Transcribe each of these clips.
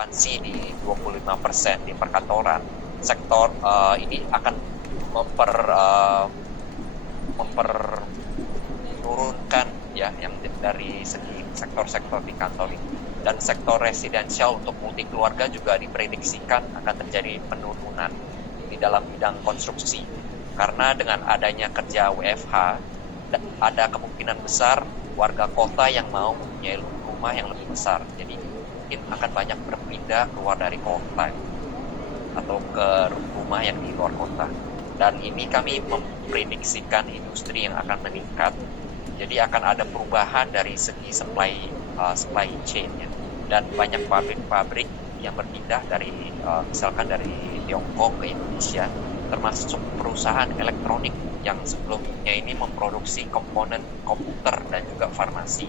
ekspansi di 25% di perkantoran, sektor ini akan menurunkan ya yang dari segi sektor-sektor di kantor ini. Dan sektor residensial untuk multi keluarga juga diprediksikan akan terjadi penurunan di dalam bidang konstruksi. Karena dengan adanya kerja WFH, ada kemungkinan besar warga kota yang mau mempunyai rumah yang lebih besar. Jadi mungkin akan banyak berpindah keluar dari kota atau ke rumah yang di luar kota. Dan ini kami memprediksikan industri yang akan meningkat. Jadi akan ada perubahan dari segi supply chain-nya. Dan banyak pabrik-pabrik yang berpindah dari misalkan dari Tiongkok ke Indonesia, termasuk perusahaan elektronik yang sebelumnya ini memproduksi komponen komputer dan juga farmasi.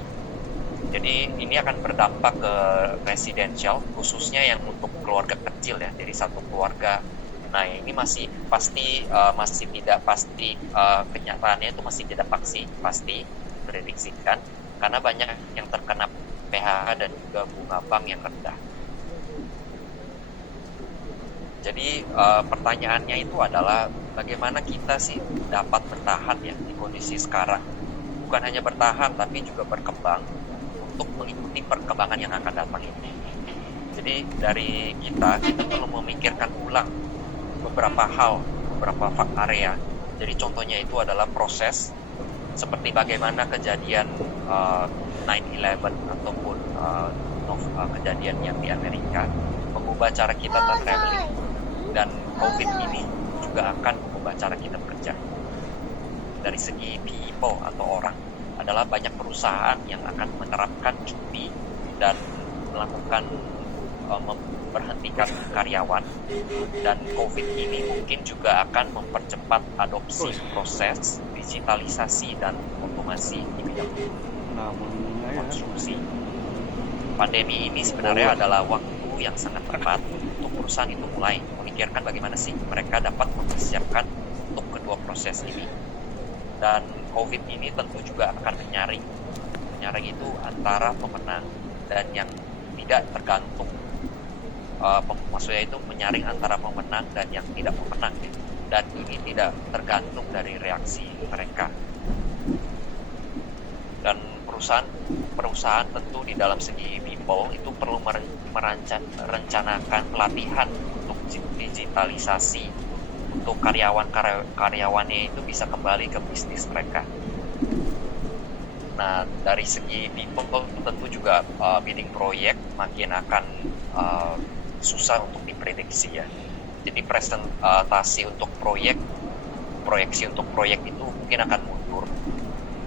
Jadi ini akan berdampak ke residensial, khususnya yang untuk keluarga kecil ya, jadi satu keluarga. Nah ini masih tidak pasti, kenyataannya itu masih tidak pasti prediksikan karena banyak yang terkena PHK dan juga bunga bank yang rendah. Jadi pertanyaannya itu adalah bagaimana kita sih dapat bertahan ya di kondisi sekarang. Bukan hanya bertahan tapi juga berkembang untuk mengikuti perkembangan yang akan datang ini. Jadi dari kita perlu memikirkan ulang beberapa hal, beberapa area. Jadi contohnya itu adalah proses seperti bagaimana kejadian 9/11 ataupun kejadian yang di Amerika mengubah cara kita traveling, dan COVID ini juga akan mengubah cara kita bekerja. Dari segi people atau orang, adalah banyak perusahaan yang akan menerapkan cuti dan melakukan memberhentikan karyawan, dan COVID ini mungkin juga akan mempercepat adopsi proses digitalisasi dan otomasi di bidang konstruksi. Pandemi ini sebenarnya adalah waktu yang sangat tepat untuk perusahaan itu mulai memikirkan bagaimana sih mereka dapat mempersiapkan untuk kedua proses ini. Dan COVID ini tentu juga akan menyaring itu antara pemenang dan yang tidak tergantung. Maksudnya itu menyaring antara pemenang dan yang tidak pemenang ya. Dan ini tidak tergantung dari reaksi mereka. Dan perusahaan tentu di dalam segi people itu perlu merencanakan pelatihan untuk digitalisasi untuk karyawannya itu bisa kembali ke bisnis mereka. Nah, dari segi people tentu juga bidding proyek makin akan susah untuk diprediksi ya. Jadi presentasi untuk proyeksi untuk proyek itu mungkin akan mundur,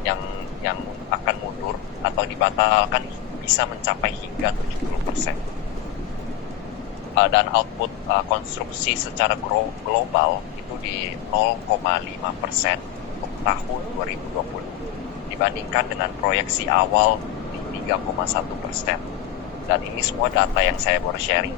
yang akan mundur atau dibatalkan bisa mencapai hingga 70%. Dan output konstruksi secara global itu di 0,5% untuk tahun 2020 dibandingkan dengan proyeksi awal di 3,1%. Dan ini semua data yang saya baru sharing.